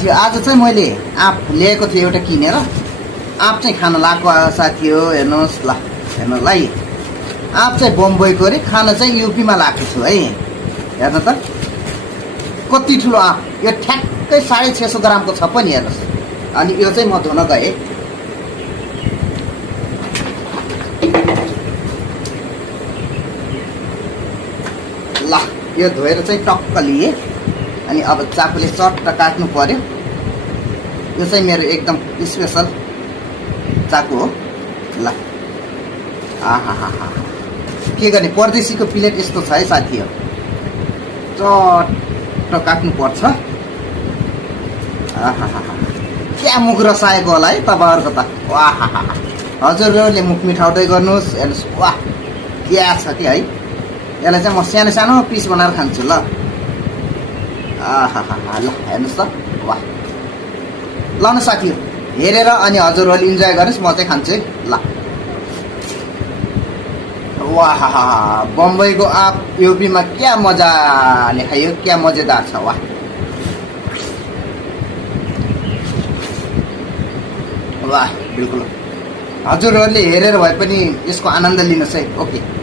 थियो आज चाहिँ मैले आँप ल्याएको थिएँ एउटा किनेर आँप चाहिँ खान लागेको साथी हो। हेर्नुहोस् ल हेर्नुहोस् है आँप चाहिँ बम्बईको अरे खान चाहिँ युपीमा लगाएको छु है। हेर्नु त कति ठुलो आँप यो ठ्याक्कै 650 ग्रामको छ पनि हेर्नुहोस्। अनि यो चाहिँ म धुन गएँ ल यो धोएर चाहिँ टक्क लिएँ अनि अब चाकुले चट्ट काट्नु पर्यो। यो चाहिँ मेरो एकदम स्पेसल चाकु हो। ल आहा के गर्ने परदेशीको प्लेट यस्तो छ है साथी हो। चट्ट काट्नु पर्छ। आहा क्या मुख रसाएको होला है तपाईँहरूको त। वाह हजुरहरूले मुख मिठाउँदै गर्नुहोस्। हेर्नुहोस् वाह क्या छ कि है। यसलाई चाहिँ म सानो सानो पिस बनाएर खान्छु ल। आहा ल हेर्नुहोस् त वाह। ल न साथी हेरेर अनि हजुरहरूले इन्जोय गर्नुहोस् म चाहिँ खान्छु है ल। वाह बम्बईको आँप युपीमा क्या मजाले खायो क्या मजेदार छ वाह। वाह बिल्कुल हजुरहरूले हेरेर भए पनि यसको आनन्द लिनुहोस् है। ओके।